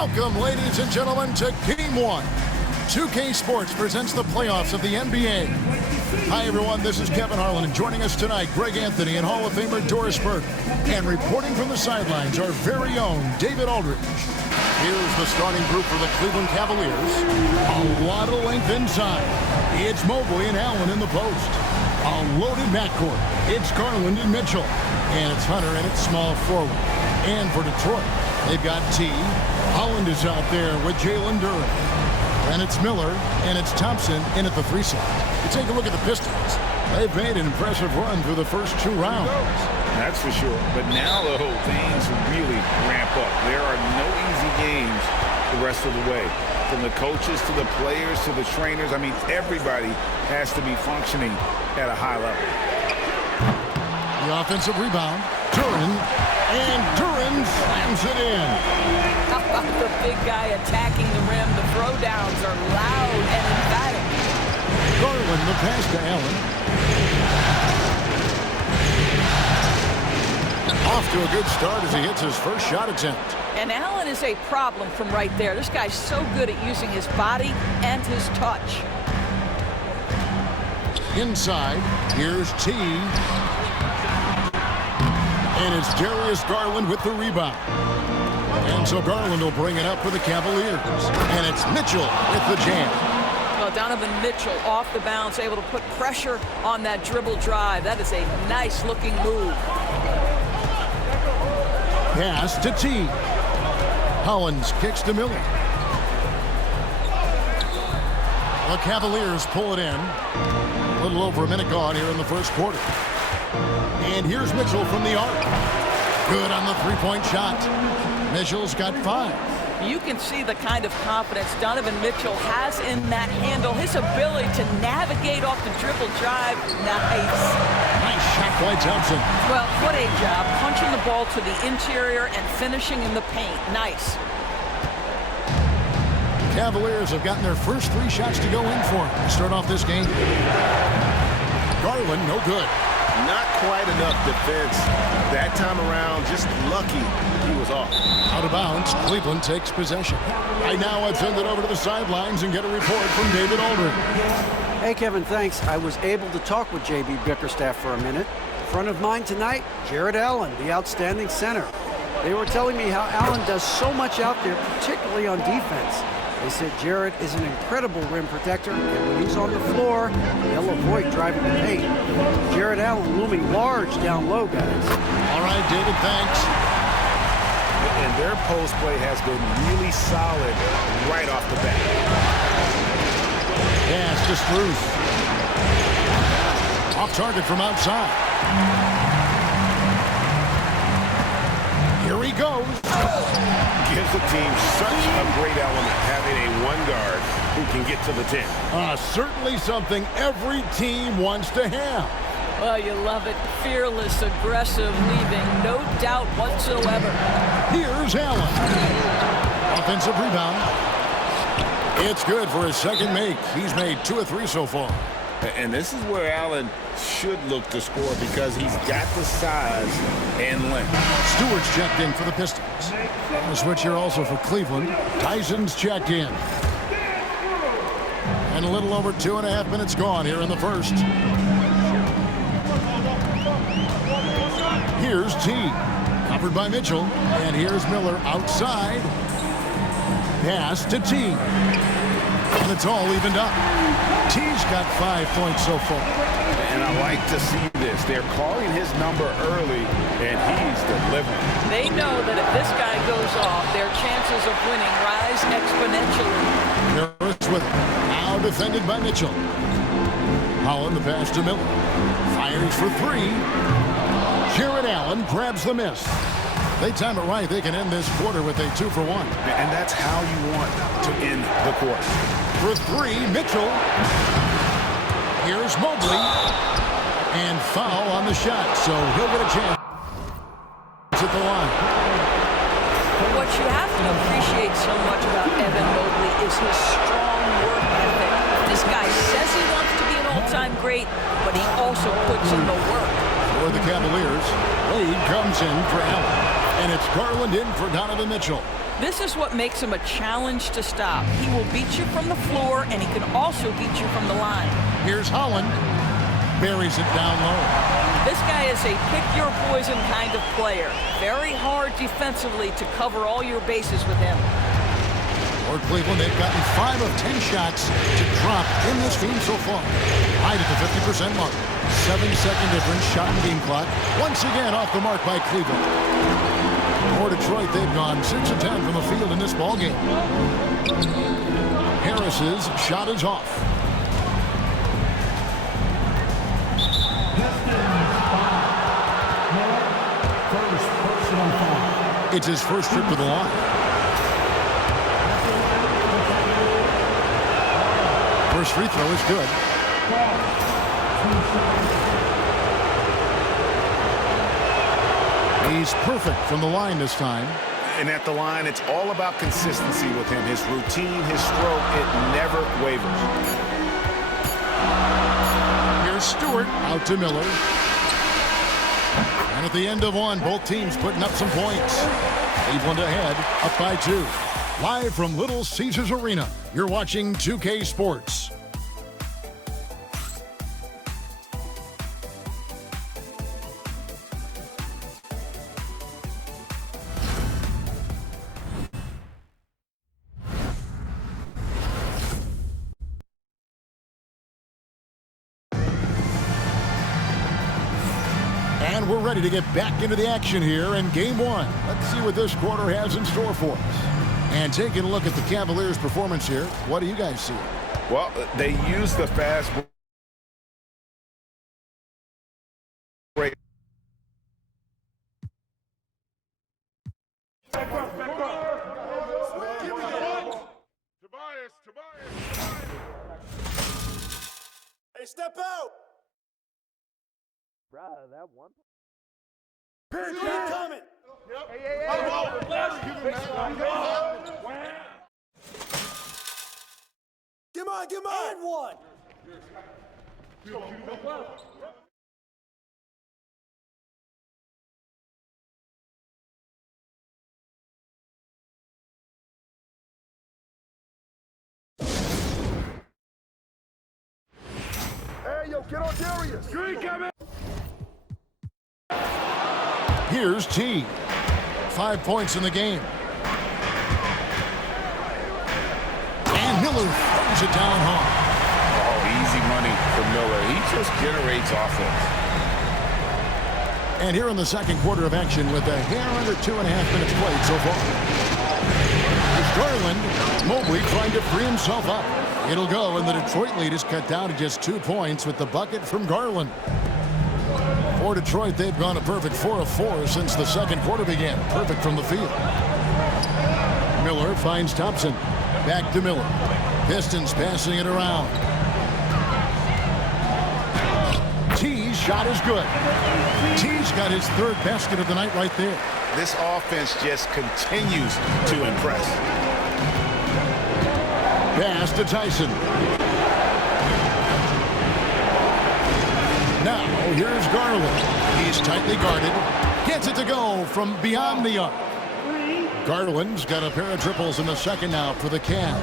Welcome, ladies and gentlemen, to Game 1. 2K Sports presents the playoffs of the NBA. Hi, everyone. This is Kevin Harlan, and joining us tonight, Greg Anthony and Hall of Famer Doris Burke. And reporting from the sidelines, our very own David Aldridge. Here's the starting group for the Cleveland Cavaliers. A lot of length inside. It's Mobley and Allen in the post. A loaded backcourt. It's Garland and Mitchell. And it's Hunter and it's small forward. And for Detroit, they've got T. Holland is out there with Jalen Duren. And it's Miller, and it's Thompson in at the 3 slot. You take a look at the Pistons. They've made an impressive run through the first 2 rounds. That's for sure. But now, though, things really ramp up. There are no easy games the rest of the way. From the coaches to the players to the trainers, I mean, everybody has to be functioning at a high level. The offensive rebound. Duren, and Duren slams it in. How about the big guy attacking the rim? The throwdowns are loud and emphatic. Garland, the pass to Allen. Off to a good start as he hits his first shot attempt. And Allen is a problem from right there. This guy's so good at using his body and his touch. Inside, here's T. And it's Darius Garland with the rebound. And so Garland will bring it up for the Cavaliers. And it's Mitchell with the jam. Well, Donovan Mitchell off the bounce, able to put pressure on that dribble drive. That is a nice-looking move. Pass to T. Hollins kicks to Miller. The Cavaliers pull it in. A little over a minute gone here in the first quarter. And here's Mitchell from the arc. Good on the three-point shot. Mitchell's got 5. You can see the kind of confidence Donovan Mitchell has in that handle. His ability to navigate off the dribble drive. Nice. Nice shot by Thompson. Well, what a job. Punching the ball to the interior and finishing in the paint. Nice. Cavaliers have gotten their first 3 shots to go in for to start off this game. Garland, no good. Not quite enough defense that time around. Just lucky he was off. Out of bounds, Cleveland takes possession. Right now, let's send it over to the sidelines and get a report from David Aldridge. Hey, Kevin, thanks. I was able to talk with J.B. Bickerstaff for a minute. In front of mine tonight, Jarrett Allen, the outstanding center. They were telling me how Allen does so much out there, particularly on defense. They said Jarrett is an incredible rim protector, and when he's on the floor, he'll avoid driving the paint. Jarrett Allen looming large down low, guys. All right, David, thanks. And their post play has been really solid right off the bat. Pass to Struce. Off target from outside. Here he goes. Gives the team such a great element, having a 1 guard who can get to the 10. Certainly something every team wants to have. Well, you love it. Fearless, aggressive, leaving no doubt whatsoever. Here's Allen. Offensive rebound. It's good for his second make. He's made 2 of 3 so far. And this is where Allen should look to score because he's got the size and length. Stewart's checked in for the Pistons. A switch here also for Cleveland. Tyson's checked in. And a little over 2.5 minutes gone here in the first. Here's T. Covered by Mitchell. And here's Miller outside. Pass to T. And it's all evened up. T's got 5 points so far. And I like to see this. They're calling his number early, and he's delivering. They know that if this guy goes off, their chances of winning rise exponentially. Harris with it. Now defended by Mitchell. Holland the pass to Miller. Fires for 3. Jarrett Allen grabs the miss. They time it right. They can end this quarter with a 2-for-1. And that's how you want to end the quarter. For 3, Mitchell. Here's Mobley. And foul on the shot, so he'll get a chance at the line. But what you have to appreciate so much about Evan Mobley is his strong work ethic. This guy says he wants to be an all-time great, but he also puts in the work. For the Cavaliers, Wade comes in for Allen. And it's Garland in for Donovan Mitchell. This is what makes him a challenge to stop. He will beat you from the floor, and he can also beat you from the line. Here's Holland. Buries it down low. This guy is a pick-your-poison kind of player. Very hard defensively to cover all your bases with him. For Cleveland, they've gotten 5 of 10 shots to drop in this game so far. Right at the 50% mark. 7-second difference, shot and game clock. Once again off the mark by Cleveland. For Detroit, they've gone 6 of 10 from the field in this ball game. Harris's shot is off. It's his first trip to the line. First free throw is good. He's perfect from the line this time. And at the line, it's all about consistency with him. His routine, his stroke, it never wavers. Here's Stewart out to Miller. And at the end of one, both teams putting up some points. Cleveland ahead, up by 2. Live from Little Caesars Arena, you're watching 2K Sports. And we're ready to get back into the action here in Game 1. Let's see what this quarter has in store for us. And taking a look at the Cavaliers' performance here, what do you guys see? Well, they use the fast break. Hey, step out! That one. Coming! Get mine, get mine! And one! Hey, yo, get on Darius. Green coming. Here's T. 5 points in the game. And Miller throws it down home. Oh, easy money for Miller. He just generates offense. And here in the second quarter of action with a hair under 2.5 minutes played so far. It's Garland. Mobley trying to free himself up. It'll go, and the Detroit lead is cut down to just 2 points with the bucket from Garland. For Detroit, they've gone a perfect 4 of 4 since the second quarter began. Perfect from the field. Miller finds Thompson. Back to Miller. Pistons passing it around. T's shot is good. T's got his 3rd basket of the night right there. This offense just continues to impress. Pass to Tyson. Now, here's Garland. He's tightly guarded. Gets it to go from beyond the arc. Garland's got a pair of triples in the second now for the Cavs.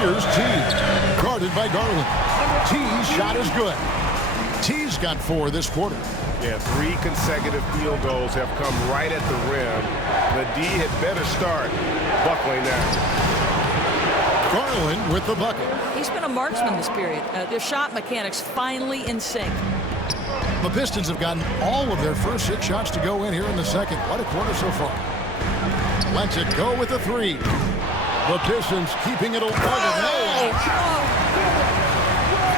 Here's T. Guarded by Garland. T's shot is good. T's got 4 this quarter. Yeah, 3 consecutive field goals have come right at the rim. The D had better start buckling now. Garland with the bucket. He's been a marksman this period. Their shot mechanics finally in sync. The Pistons have gotten all of their first 6 shots to go in here in the second. What a quarter so far. Lets it go with a 3. The Pistons keeping it alive.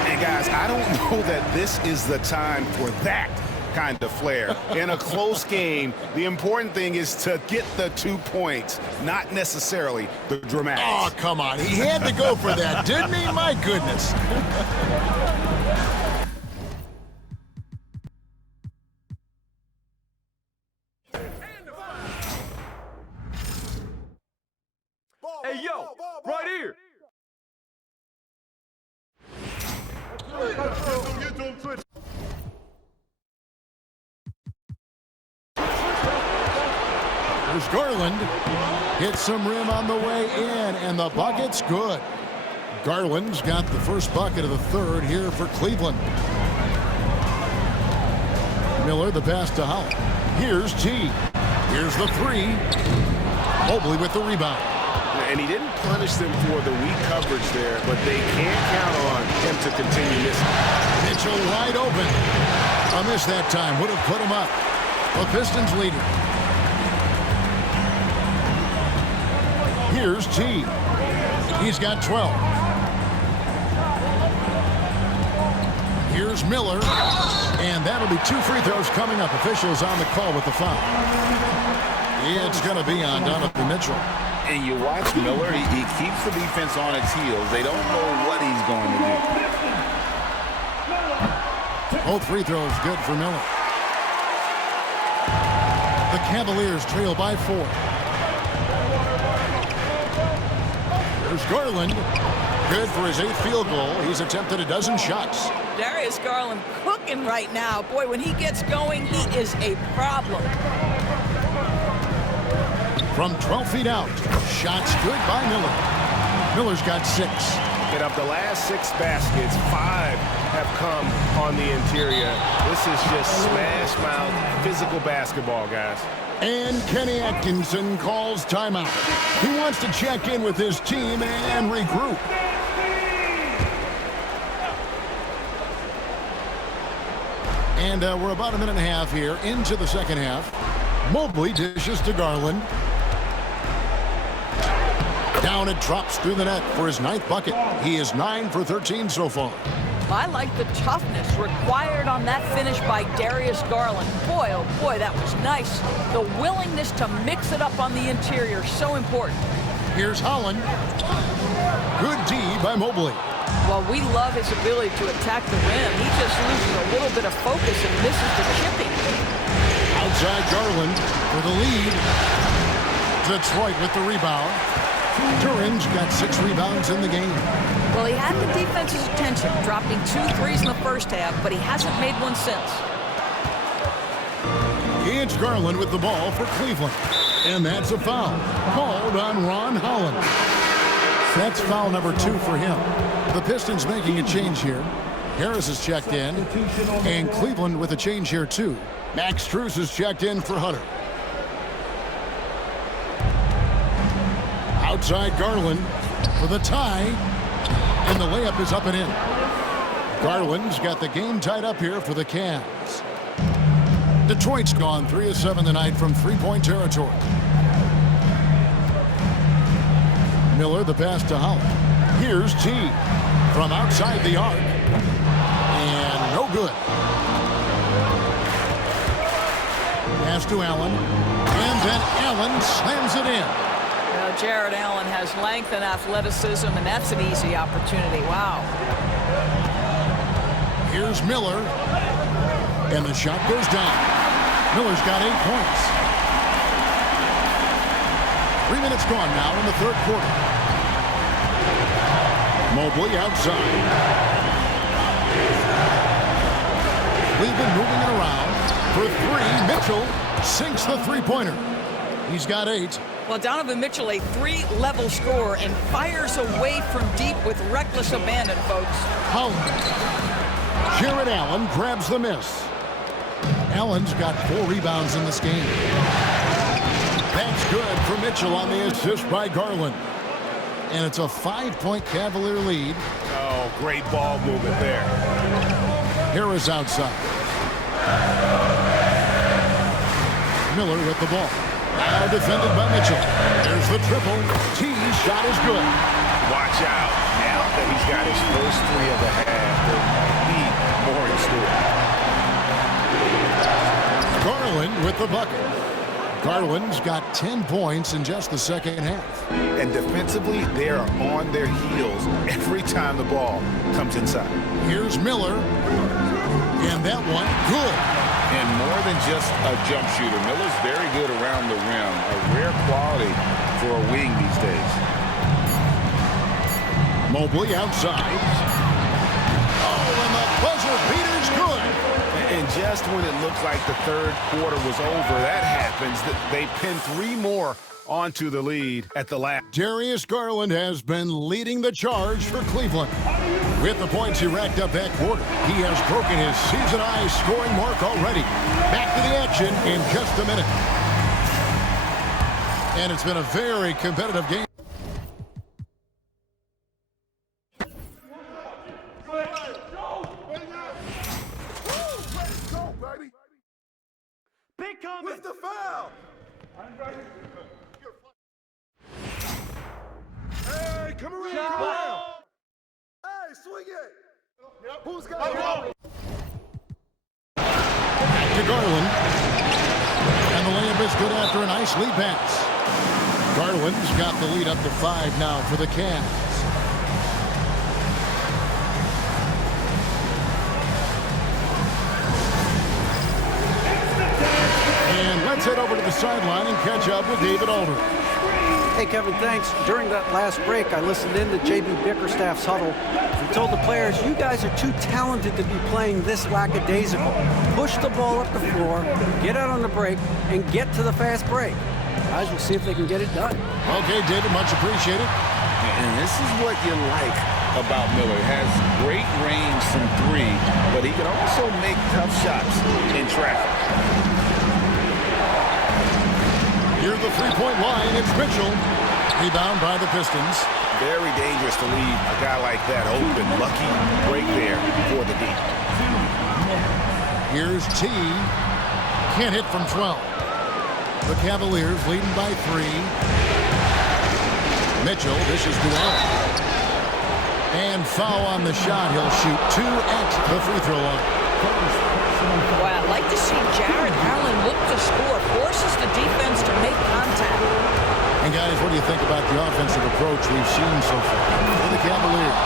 And guys, I don't know that this is the time for that kind of flair. In a close game, the important thing is to get the 2 points, not necessarily the dramatics. Oh, come on. He had to go for that, didn't he? My goodness. Hey, yo, right here! There's Garland. Hits some rim on the way in, and the bucket's good. Garland's got the first bucket of the third here for Cleveland. Miller, the pass to Holland. Here's G. Here's the three. Mobley with the rebound. And he didn't punish them for the weak coverage there, but they can't count on him to continue missing. Mitchell wide open. A miss that time. Would have put him up. The Pistons leader. Here's G. He's got 12. Here's Miller. And that'll be 2 free throws coming up. Officials on the call with the foul. It's going to be on Donovan Mitchell. And you watch Miller, he keeps the defense on its heels. They don't know what he's going to do. Both free throws good for Miller. The Cavaliers trail by 4. There's Garland. Good for his 8th field goal. He's attempted a dozen shots. Darius Garland cooking right now. Boy, when he gets going, he is a problem. From 12 feet out. Shots good by Miller. Miller's got 6. And of the last 6 baskets, 5 have come on the interior. This is just smash mouth physical basketball, guys. And Kenny Atkinson calls timeout. He wants to check in with his team and regroup. And we're about a minute and a half here into the second half. Mobley dishes to Garland. Down it drops through the net for his 9th bucket. He is 9 for 13 so far. I like the toughness required on that finish by Darius Garland. Boy, oh boy, that was nice. The willingness to mix it up on the interior, so important. Here's Holland. Good D by Mobley. Well, we love his ability to attack the rim. He just loses a little bit of focus and misses the chipping. Outside Garland for the lead. Detroit with the rebound. Duran's got 6 rebounds in the game. Well, he had the defense's attention, dropping 2 threes in the first half, but he hasn't made one since. It's Garland with the ball for Cleveland. And that's a foul called on Ron Holland. That's foul number 2 for him. The Pistons making a change here. Harris is checked in. And Cleveland with a change here, too. Max Strus is checked in for Hunter. Outside Garland for the tie. And the layup is up and in. Garland's got the game tied up here for the Cavs. Detroit's gone 3 of 7 tonight from 3-point territory. Miller, the pass to Holland. Here's T from outside the arc. And no good. Pass to Allen. And then Allen slams it in. Well, Jared Allen has length and athleticism, and that's an easy opportunity. Wow. Here's Miller. And the shot goes down. Miller's got 8 points. 3 minutes gone now in the third quarter. Mobley outside. Cleveland moving it around. For 3, Mitchell sinks the three-pointer. He's got 8. Well, Donovan Mitchell, a 3-level scorer, and fires away from deep with reckless abandon, folks. Holland. Jared Allen grabs the miss. Allen's got 4 rebounds in this game. That's good for Mitchell on the assist by Garland. And it's a 5-point Cavalier lead. Oh, great ball movement there. Harris outside. Miller with the ball. Now defended by Mitchell. There's the triple. T shot is good. Watch out. Now that he's got his first 3 of the half, there'll be more in store. Garland with the bucket. Garland's got 10 points in just the second half. And defensively, they are on their heels every time the ball comes inside. Here's Miller. And that one, good. And more than just a jump shooter, Miller's very good around the rim. A rare quality for a wing these days. Mobley outside. Oh, and the buzzer beater's good. And just when it looked like the third quarter was over, that happens. They pinned 3 more onto the lead at the last. Darius Garland has been leading the charge for Cleveland. With the points he racked up that quarter, he has broken his season-high scoring mark already. Back to the action in just a minute. And it's been a very competitive game. Big comment. With the foul. Hey, come around, come around. Hey, swing it. Yep. Who's got it? Back to Garland. And the layup is good after a nice lead pass. Garland's got the lead up to 5 now for the Cavs. And let's head over to the sideline and catch up with David Aldridge. Hey, Kevin, thanks. During that last break, I listened in to J.B. Bickerstaff's huddle. He told the players, you guys are too talented to be playing this lackadaisical. Push the ball up the floor, get out on the break, and get to the fast break. Guys, we'll see if they can get it done. Okay, David, much appreciated. And this is what you like about Miller. He has great range from 3, but he can also make tough shots in traffic. Near the three-point line, it's Mitchell. Rebound by the Pistons. Very dangerous to leave a guy like that open. Lucky break there for the deep. Here's T. Can't hit from 12. The Cavaliers leading by 3. Mitchell, this is Duell. And foul on the shot. He'll shoot 2 at the free throw line. Boy, I'd like to see Jarrett Allen look to score, forces the defense to make contact. And guys, what do you think about the offensive approach we've seen so far for the Cavaliers?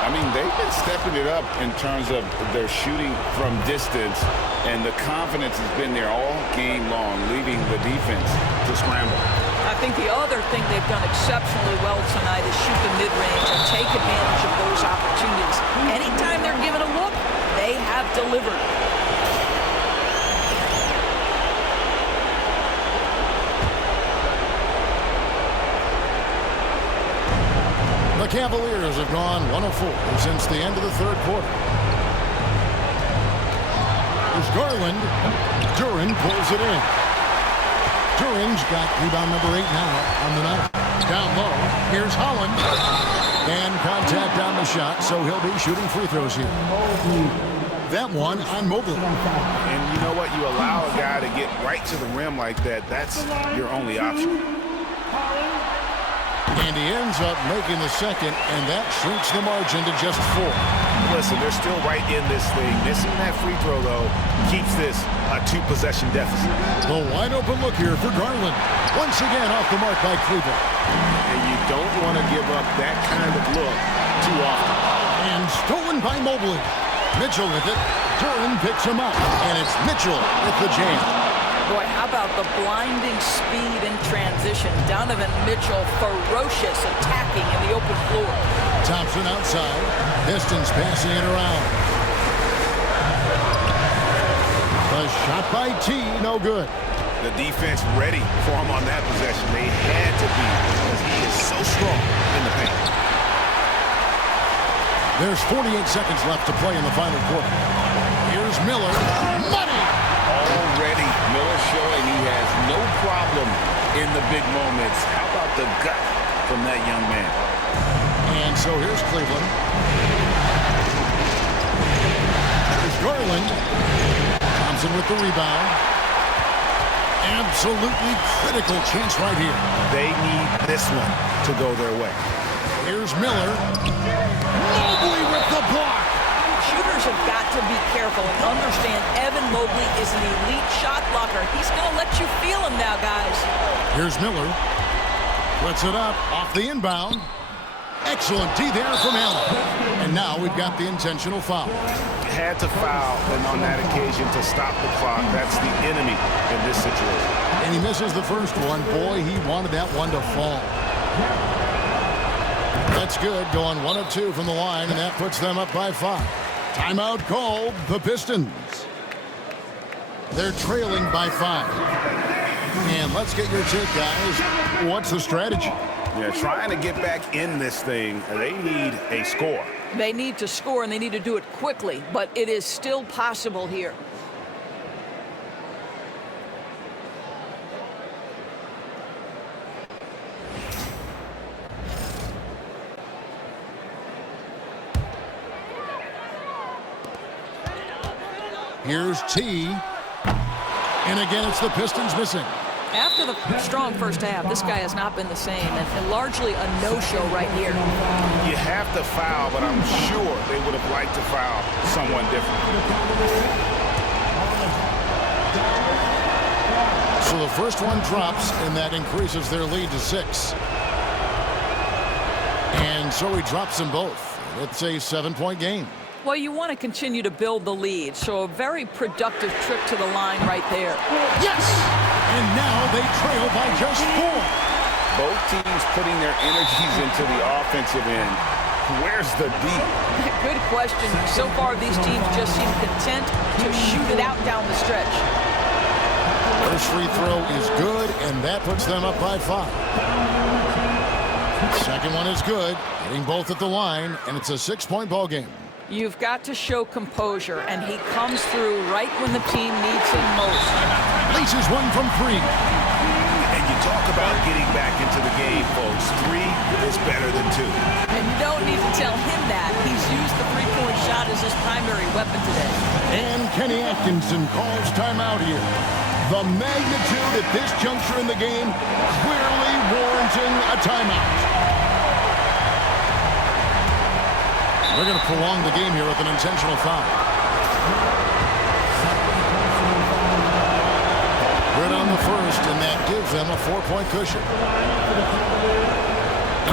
I mean, they've been stepping it up in terms of their shooting from distance, and the confidence has been there all game long, leaving the defense to scramble. I think the other thing they've done exceptionally well tonight is shoot the mid-range and take advantage of those opportunities. Anytime they're given a look, they have delivered. The Cavaliers have gone 1 of 4 since the end of the third quarter. There's Garland. Duran pulls it in. Duran's got rebound number 8 now on the night. Down low. Here's Holland. And contact on the shot, so he'll be shooting free throws here. That one on Mobley. And you know what? You allow a guy to get right to the rim like that. That's your only option. And he ends up making the second, and that shrinks the margin to just 4. Listen, they're still right in this thing. Missing that free throw, though, keeps this a 2-possession deficit. The wide open look here for Garland. Once again off the mark by Cleveland. And you don't want to give up that kind of look too often. And stolen by Mobley. Mitchell with it. Duran picks him up. And it's Mitchell with the jam. Boy, how about the blinding speed in transition? Donovan Mitchell ferocious, attacking in the open floor. Thompson outside. Pistons passing it around. The shot by T, no good. The defense ready for him on that possession. They had to be because he is so strong in the paint. There's 48 seconds left to play in the final quarter. Here's Miller. Money! Already, Miller showing he has no problem in the big moments. How about the gut from that young man? And so here's Cleveland. There's Garland. Thompson with the rebound. Absolutely critical chance right here. They need this one to go their way. Here's Miller. Mobley with the block. Shooters have got to be careful and understand Evan Mobley is an elite shot blocker. He's going to let you feel him now, guys. Here's Miller. Puts it up off the inbound. Excellent D there from Allen. And now we've got the intentional foul. Had to foul, and on that occasion to stop the clock. That's the enemy in this situation. And he misses the first one. Boy, he wanted that one to fall. That's good. Going 1 of 2 from the line, and that puts them up by 5. Timeout called the Pistons. They're trailing by 5. And let's get your take, guys. What's the strategy? Yeah, trying to get back in this thing, they need a score. They need to score, and they need to do it quickly, but it is still possible here. Here's T. And again, it's the Pistons missing. After the strong first half, this guy has not been the same, and largely a no-show right here. You have to foul, but I'm sure they would have liked to foul someone different. So the first one drops, and that increases their lead to 6. And so he drops them both. It's a 7-point game. Well, you want to continue to build the lead, so a very productive trip to the line right there. Yes! And now they trail by just 4. Both teams putting their energies into the offensive end. Where's the D? Good question. So far, these teams just seem content to shoot it out down the stretch. First free throw is good, and that puts them up by 5. Second one is good, hitting both at the line, and it's a 6-point ball game. You've got to show composure, and he comes through right when the team needs him most. Laces one from 3. And you talk about getting back into the game, folks. 3 is better than 2. And you don't need to tell him that. He's used the three-point shot as his primary weapon today. And Kenny Atkinson calls timeout here. The magnitude at this juncture in the game clearly warranting a timeout. They're going to prolong the game here with an intentional foul. Good on the first, and that gives them a 4-point cushion.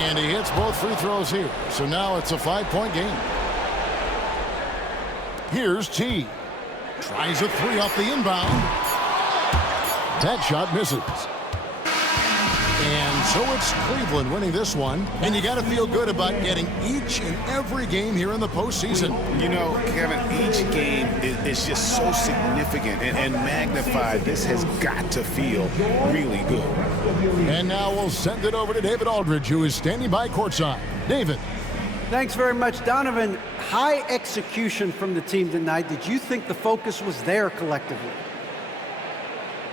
And he hits both free throws here. So now it's a 5-point game. Here's T. Tries a 3 off the inbound. That shot misses. And so it's Cleveland winning this one. And you got to feel good about getting each and every game here in the postseason. You know, Kevin, each game is just so significant and magnified. This has got to feel really good. And now we'll send it over to David Aldridge, who is standing by courtside. David. Thanks very much, Donovan. High execution from the team tonight. Did you think the focus was there collectively?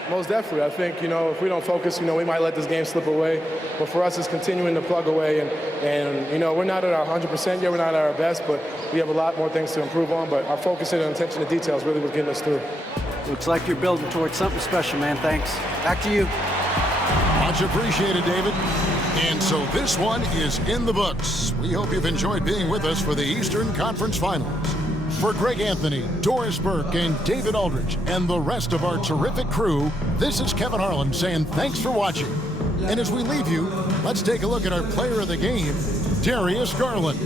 Most definitely. I think, if we don't focus, we might let this game slip away. But for us, it's continuing to plug away. And we're not at our 100% yet. We're not at our best, but we have a lot more things to improve on. But our focus and attention to details really was getting us through. Looks like you're building towards something special, man. Thanks. Back to you. Much appreciated, David. And so this one is in the books. We hope you've enjoyed being with us for the Eastern Conference Finals. For Greg Anthony, Doris Burke, and David Aldridge, and the rest of our terrific crew, this is Kevin Harlan saying thanks for watching. And as we leave you, let's take a look at our player of the game, Darius Garland.